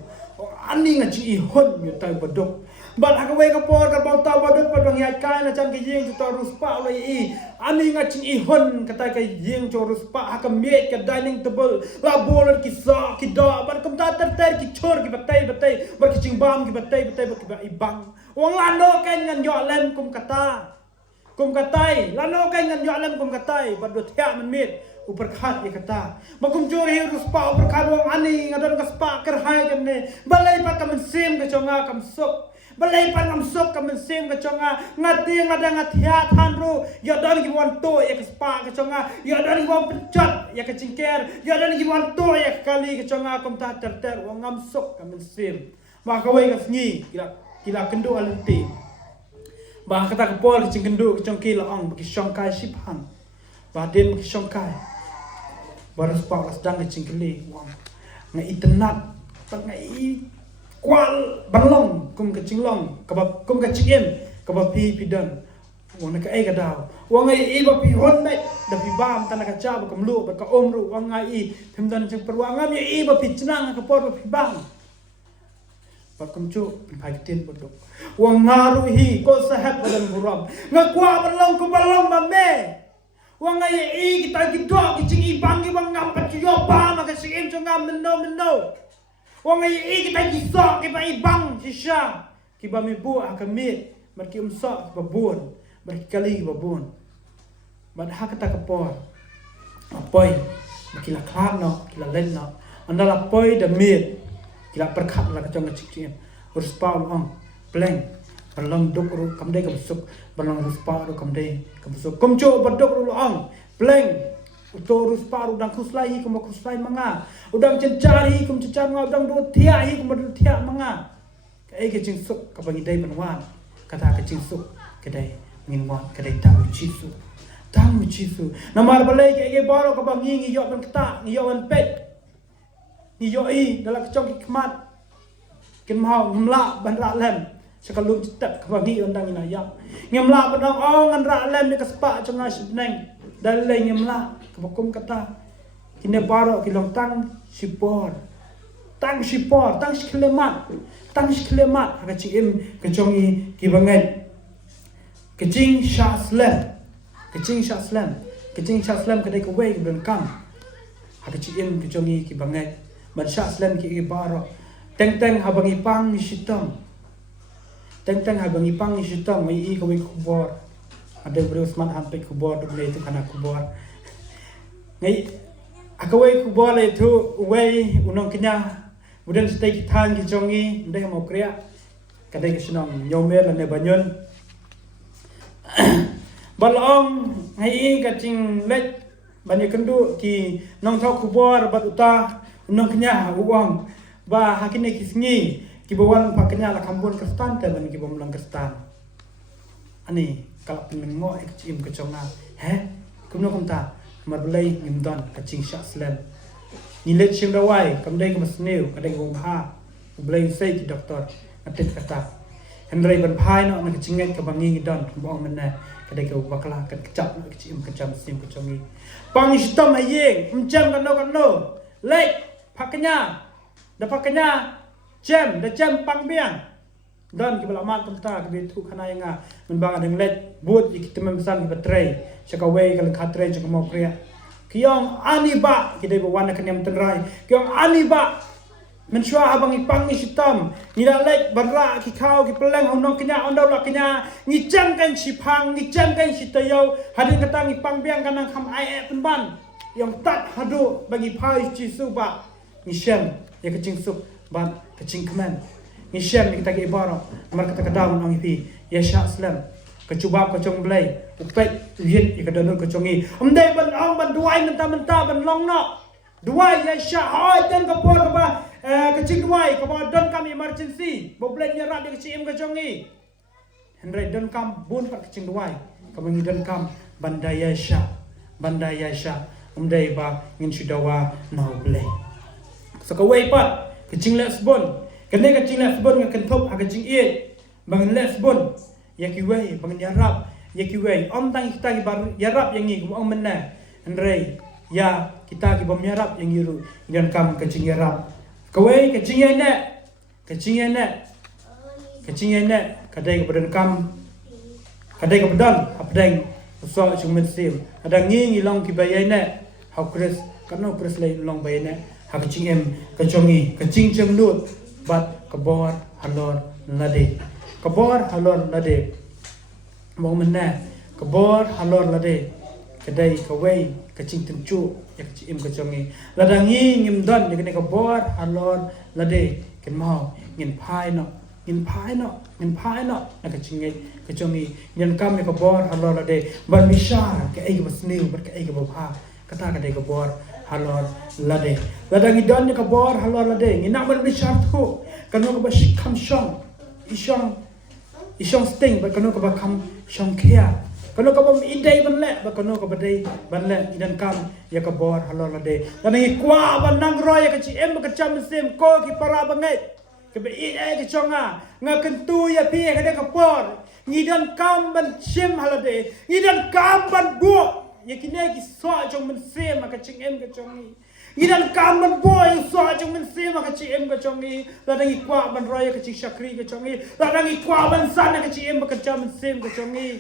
ani ngaci ihon yo tahu baduk bal kawai kapor ka bau tahu baduk padang yat kai na chan ke yeng tu tahu spa lai i ani ngaci ihon kata ke yeng cho spa hakam met ke dining table la bol ki sa ki da bar kum ta ter ki chor ki batai bar ki ching bam ki batai ki ibang wong lano kan ngan yo lem kum katai lano kan ngan yo lem kum katai bar do thia man met uperkhat ya kata makum jori spa uperkhat wong ani ngadon ka spa ker hai kan ne balai pa kam sim ka chonga kam sok balai pan am sok kam sim ka chonga ngati ngada ngathia than ru ya dan ki wan to ya ka spa ka chonga ya dan ki wan penchat ya ka cingker ya dan ki wan to ya kali ka chonga kom ta ter wang am sok kam sim ma ka wei ka sngi kila kendu alenti ba kata ka pol ki kendu ka chongki la ong ki shongkai shiphan ba den ki shongkai baru spa la sedang ka cingkeli wang ngai internet ngai kual banglong kum ke cinglong kabab kum ke cingem kabab pi pidan wong na ka ai ka daw wong ai ba pi hon dai da pi bam tan ka cha ba kam lu ba ka om ru wong ai thimdan ching perwangam ye ba pi chnang ka por ba pi bam ba kum chu pai tin bodok wong ngaru hi ko sahat badan buram ngakwa banglong ku balong ba me wong ai kita gidok ki cing ibang ki bang ngam ki yo ba ma ka sing em cho ngam no wong ai kita kisok kita ibang sisya kiba mibu akamit marki umsa babun marki kali babun bad hakata kapor apoy kila khat no kila len no andala poy da mit kila perkhat la kachong kachik urus pa ong pleng balong duk ru kamde kamsuk balong urus pa ru kamde kamsuk komcho baduk ru ong pleng utorus paru dang kuslai kum kuslai manga udang cencari kum cencar ngau udang do thia hi kum do thia manga kai ke cing suk ka bangi dai banwan kata ke cing suk ke dai ngin wan ke dai tang chisu namar balai ke baro ka bangi ngi yo ban kata ngi yo ban pet ngi yo i dalam kecong ki kmat kin mau mla ban ra lem sekalum cetak ka bangi undang ina ya ngemla ban ngan ra lem ni ka spa changa sibneng dalai ngemla kebakum kata kini baro kilong tang sipor tang skelemat kacing im kecongi kibangai kacing syaslam kedai kawai keberan kam kacing im kecongi kibangai ban syaslam ki baro teng habangi pang sitam mai i kawai kubor ada berusman sampai kubor boleh itu kana kubor ngai akawai kubor itu wei unong kenya kemudian stay kitang kicongi ndai mau kriya kadai kisenong nyomer lane banyon balong ngai kacing lek banyak kendu ki nong thok kubor bat uta unong kenya uang ba hakine kisngi ki bawan pakenya la kambon kristan te ban ki bomlang kristan ani kalau penengo ekcim keconga kumno kumta marbelai ngimdon kacing syaslam nilet sing dawai kamdai kemasneu kadai gong ha belai sei ki doktor atit kata hendrai ban phai no nak cinget ka bangi don bong mena kadai ka bakla ka kecap nak kecim kecam sim kecongi pang sistem ayeng mcam kano lek pakenya da pakenya jam pang biang dan kita lamat tentang kebetu kana yang menbang ada nglet buat kita mempesan kita tray cakawai kalau katray cakap mau kriya kiong ani ba kita bawa nak kenyam tenrai kiong ani ba mensua abang ipang ni sitam ni dah lek barra ki kau ki peleng honong kenya ondau la kenya ngicam kan sipang ngicam kan sitayau hadin katang ipang biang kanang kham ai penban yang tak hadu bagi pai cisu ba ngicam ya kecing sup ba kecing keman Nisham kita ke ibara, mereka kata kadang orang ipi, ya syaslam, kecubap kecong belai, upet lihat ya kadang kecongi, amdai ban duai mentah ban long nak, duai ya syah, dan kapor kapa kecing duai, kapa don kami emergency, boleh nyerak dia kecing kecongi, Henry don kam bun pak kecing duai, kami don kam bandai ya syah, amdai ba ngin sudawa nau belai, sekawai pat kecing lesbon. Kena kacing lesbon dengan kentop kacing iet bangun lesbon ya kiwei bangun yarap ya kiwei om tang kita ki bar yarap yang ni om mena Andre ya kita ki bom yarap yang yiru dan kam kacing yarap kawei kacing ene kadai ke badan kam kadai ke badan apdeng usah cuma sim ada ngi long ki bayane hau kres karena kres lai long bayane ha kacing em kacongi kacing cemnut bat kabor halor lade mau mena kabor halor lade kedai kawai kacing tencu ya kacing kecongi ladangi ngimdon ya kene kabor halor lade ken mau ngin phai no na kacing kecongi nyan kam ya kabor halor lade ban misar ke ai basniu ber ke ai babha kata kedai kabor halor lade ladangi don ni kabor halor lade ngina ban misar tu kanu ka kam shong isong sting ba kanu ka kam shong kia kanu ka bam idai ban le ba kanu ka badai ban le idan kam ya kabor halor lade ladangi kwa ban nang roy ka chi em ka cham sem ko ki para bangai ke be ai ka chonga nga kentu ya pi ka de kabor ngidan kam ban chem halade ngidan kam ban bu ya kine ki so jong men sem ka ching em ka chongi idan kam ban boy so jong men sem ka ching em ka chongi ladangi kwa ban roy ka ching shakri ka chongi ladangi kwa ban sana ka ching em ka cham sem ka chongi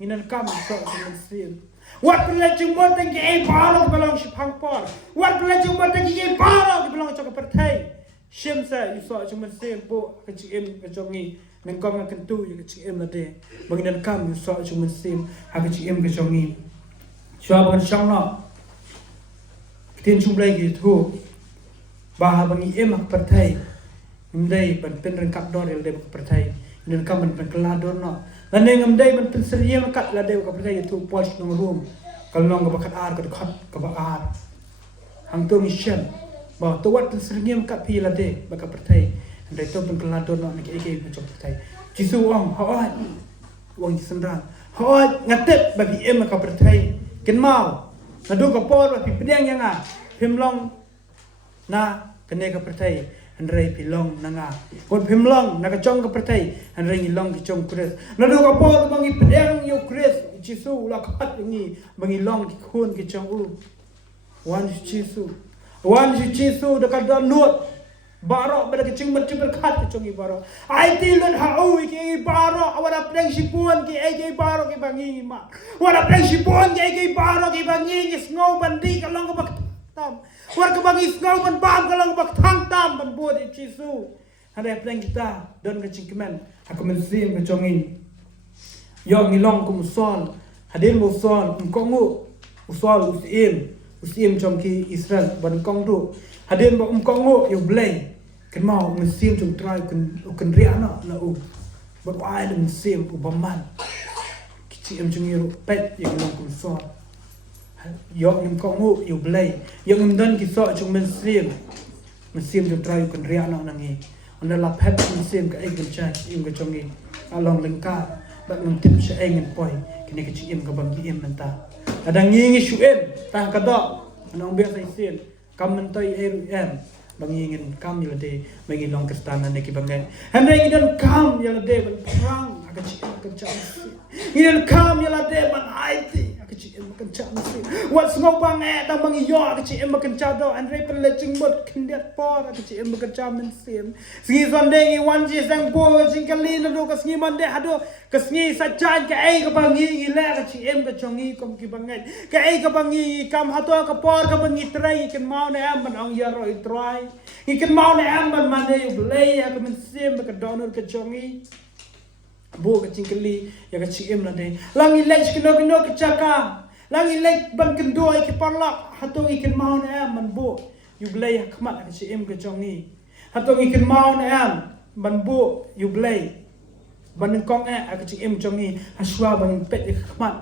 idan kam so jong men sem wat pula jumbo tang ai balo belong si phang por wat pula jumbo tang ai balo belong cho ka partai shem sa so jong men sem bo ka ching em ka chongi nang kom ka kentu ka ching em lade banginan kam so jong men sem ha ka ching em ka chongi chua ban shang no tin chung lai ki thu ba bangi em ak partai ndai ban pen ran kap dor le partai nen kam ban kala dor no lan ngam dai ban pen seriem kat la de ka partai thu post no room kal nong ka bakat ar ka khat ka ba ar hang to mission ba to wat pen seriem kat pi la de ba ka partai ndai to ban kala dor no ne ke ke ba chok partai jisu ong ha wong sendran ha ngatet bagi em ka partai ken mau nadu ka por pi pedang yang a phimlong na kene ka partai andrei pilong nanga kon phimlong na ka chong ka partai andrei ngilong ki chong kres nadu ka por bangi pedang yo kres jisu la khat ni bangi long ki khun ki chong u wan Yesu dekat download baro pada kecing macam berkat kecing baro ai tilun hau ki baro awara pleng sipuan ki ai ki baro ki bangi ma wala pleng sipuan ki ai ki baro ki bangi ki ngau bandi kalong ko bak tam war ka bangi ngau ban bam kalong bak thang tam ban bod Yesu ada pleng kita don kecing kemen aku mensim kecing yo ngilong ku musol hadin musol ngkongu usol usim trong ki Israel ban kong tu hadin ba kongu yo blay kan mau musim trong try kan ria na u but why the musim ubaman kici trong yo pet yang long ku so yo ngim kongu yo blay yo ngim dan ki so trong musim trong try kan ria na nangi onda la pet musim ka egel cha im ka trong ni along lengka ba ngim tip sa engin poi kini kici im ka bagi im nanta ada ngingi suem tah kada anong biasa isin kam mentai em bangingin kam yalade mangi long kristana ne ki bangai handai ngidan kam yalade ban perang akachi kencang ngidan kam yalade ban aiti akachi kencang wat sngau bangai dang mangi yo akachi kencang do andrei peleching mot kindiat por akachi kencang mensim singi sonde ngi wanji sang po jingkali na do kasngi mande ado kasngi sajan ka ai ka bangi ngi le akachi kechongi kom ki bangai ka ai ka bangi kam hato ka por ka bangi trai ken mau ne am ban ong yaro itrai ikan mau ne am ban mande yu blay ka mensim ka donor kechongi bo kecingkeli ya kecim la de langi lech kino kecaka langi lech ban kendoi ki parlak hatong ikan mau ne am ban bo yu blay khmat kecim kechongi hatong ikan mau ne am ban bo yu blay ban kong kecim chongi haswa ban pet khmat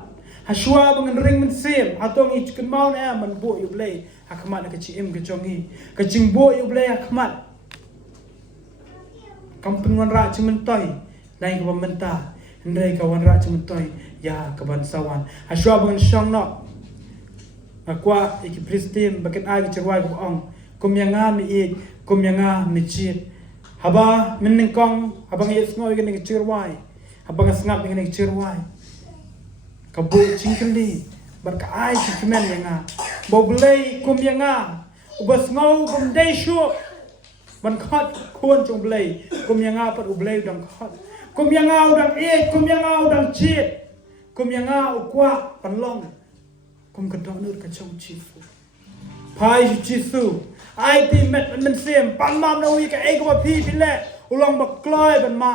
haswa ban ring mensim hatong ikan mau ne am ban bo yu blay khmat kecim kechongi kecing bo yu blay khmat kampung wan ra cimentai lai ka pamenta ndai ka wan ra cimentai ya ka bansawan aswa bang song no akwa iki pristim baket ai cerwai ko ong kumyanga mi i kumyanga mi chit haba min kong habang yes ngoi ke ning cerwai habang snap ning cerwai ka bu cingkeli bar ka ai cikmen yanga boblei kumyanga ubas ngau kum dei shu ban khat khon chung blei kumyanga pat ublei dang khat kumyanga udang kumyanga udang chit kumyanga ukwa panlong kum kadonur ka chong chifu pai chifu ai ti met men sem pan mam no wi ka ai ko phi le ulong bak kloi ban ma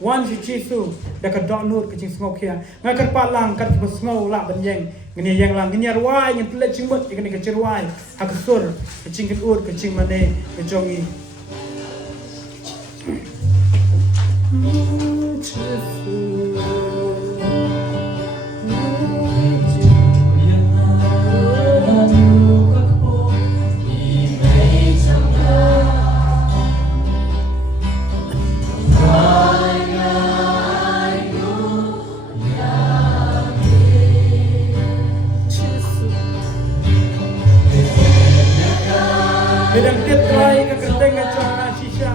wan chifu da ka donur ka ching ngok khia nga ka palang ka ki ngau la ban yeng ngini yang lang ngini arwai ngin ple ching mot ikani ka chirwai ha ka sur ka ching kin ur ka ching mane ka chongi Bidang tiap try ka kerteng ka chong na shisha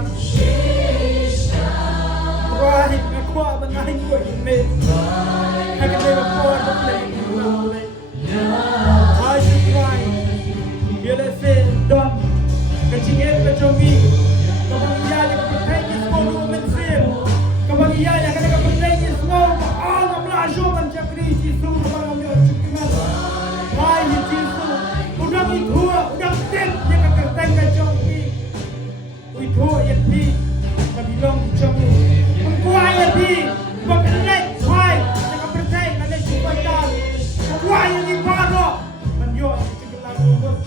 try ka kwa ban nai ko me ka ke ba ko ba le I should try you let say don ka chingen ka chongi ka bang ya ka protect is ko no men sim ka bang ya ka protect is no all of la jo ban chakri ji su ba ngam yo chukman why you jisu udang ithua udang ten tengah jongki, itu ya di, tapi long jongki, kuai ya di, bukan lek kuai, jangan percaya ada sebentar, kuai yang di baru, menjual itu lagu bos.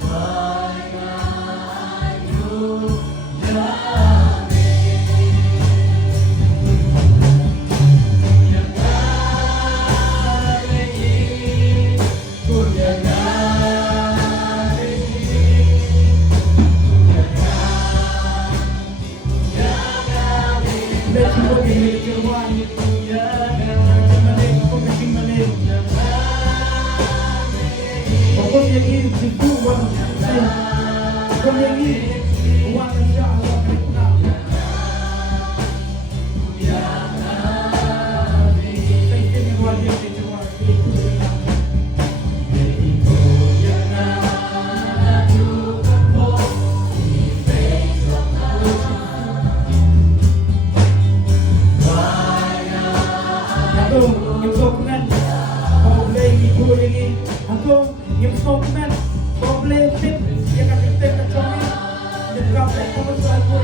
ablay ko sa ko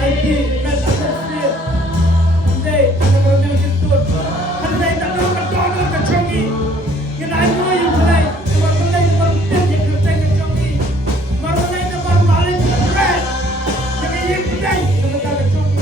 ay di na sa spirit hindi tanong ng YouTube ano na ito ka dono ka chongi yan ay mo yung play marunay marunay yung krutay ka chongi marunay na marunay yung bread nagayip play naman ka chongi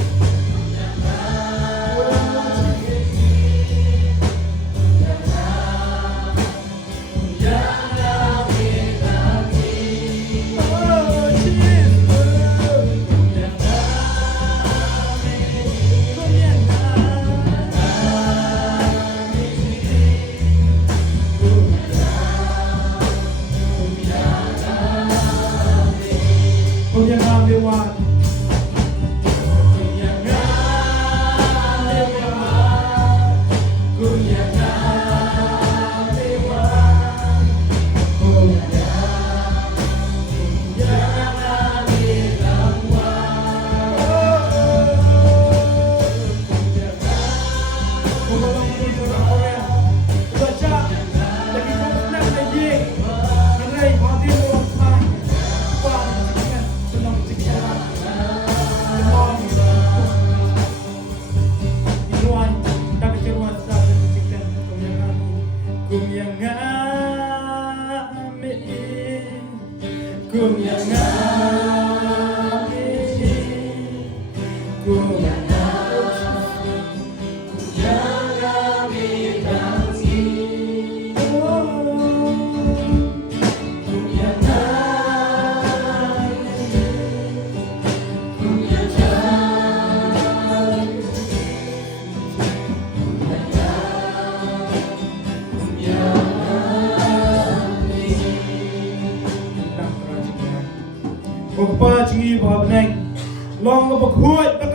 Papa chingi babneng long ka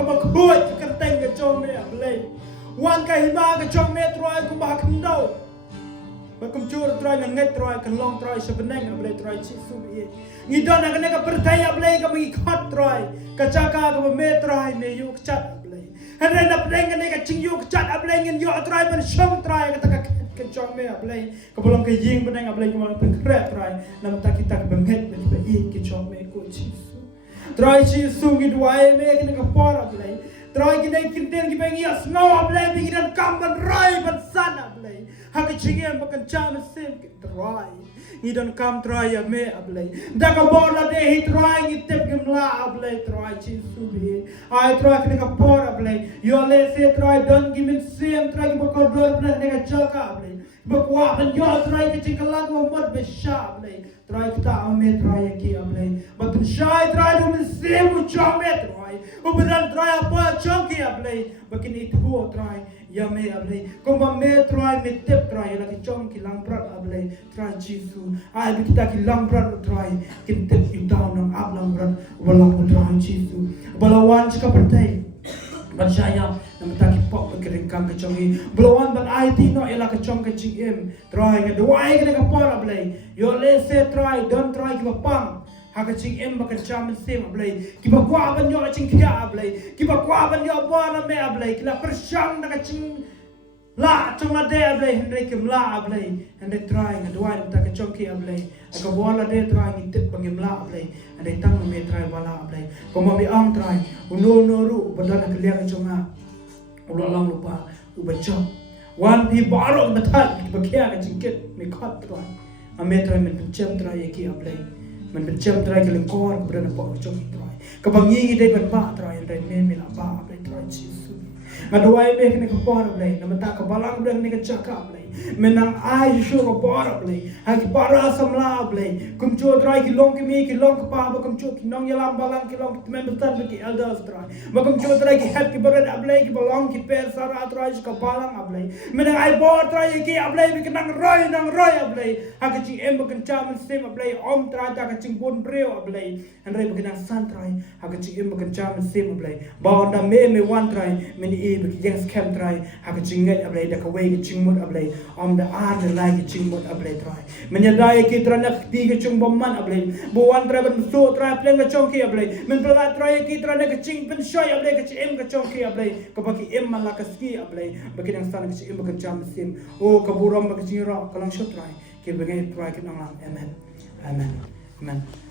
bakhuat ka teng ka chom me ablay wan ka hima ka chom me troy ku ba khndau ba kum chur troy na nget troy kan long troy sa beneng ablay troy chi su bi ni don na ka pertai ablay ka mi khot troy ka chaka ka me troy me yu chat ablay han na pdeng ka ching yu chat ablay ngin yu troy ban shom troy ka ta ka chom me ablay ka bolong ka ying beneng ablay ka bolong pen kret troy nam ta kita benget be ba i ki chom me ku chi Try chi sungi duai me kena kapora play. Try kena kinten ki bengi asno play bikinan kamban rai ban sana play. Hak chingen bakan cham sim try. Ni don kam try ya me play. Da ka bola de hit try ni tep gemla play try chi subi. I try kena kapora play. Yo le se try don gimin sim try ki bakor dor play kena chaka play. Bakwa ban yo try ki chikalang mo mot be sha play. Try kita ame try ki ablay but shy try to same chome try uberan try apa chonki ablay bakin itu try ya me ablay komba me try me tep try la ki chonki lang prat ablay try jisu ai bi kita ki lang prat try kin tep you down ang up lang prat wala ko try jisu balawan ka pertai Banshaya namataki pop kering kang kachongi blowan ban IT no ela kachong kachim try nga duai ka kapara blay yo le se try don't try ki pang ha kaching baka cham sem blay ki ba kwa ban yo kaching kya blay ki ba kwa ban yo ba na me blay ki la persyang na kaching la chung la de blay hendrik kim la blay hendrik try nga duai ta kachong ki blay ka bola de try ngi tip bangim la blay hendrik tang me try wala blay ko mami ang try uno no ru badana kliang chonga ulang lupa ubacham wan pi baro batat bakya ka jingket me khat try ametra men pencem try ki ablay men pencem try ke lengkor berana pa chong try ka bangi dei ban pa try en me me la ba ablay try chisu ngaduai be ne ka por ablay namata ka balang dang ne ka chaka ablay menang ai shu ka por ablay ha ki para samla ablay kum chu try ki long ki me ki long ka pa ba kum chu ki nong yalam balang ki long men betan ki elders try ba kum chu try ki het ki berat ablay ki balong ki per sara try ka balang ablay menang ai por try ki ablay bi nang roy ablay ha ka chi ba kan cham sim ablay om try ta ka ching bon breo ablay and rai ba san try ha ka chi ba kan cham sim ablay ba onda me wan try men e ba ki yang scam try ha ka ching ngai ablay da ka wei ki ching mut ablay om da ar da lai ki ching mut ablay try men ya dai ki tra nak ti ki chung bom man ablay bo wan try ban so try pleng ka chong ki ablay men pla try ki tra nak ching pen shoy ablay ka chi ka chong ki ablay ka ba ki malaka ski ablay ba ki nang san ka chi ba kan cham sim o ka buram ba ki ching ra ka lang shot try ki ba ngai try ki nang amen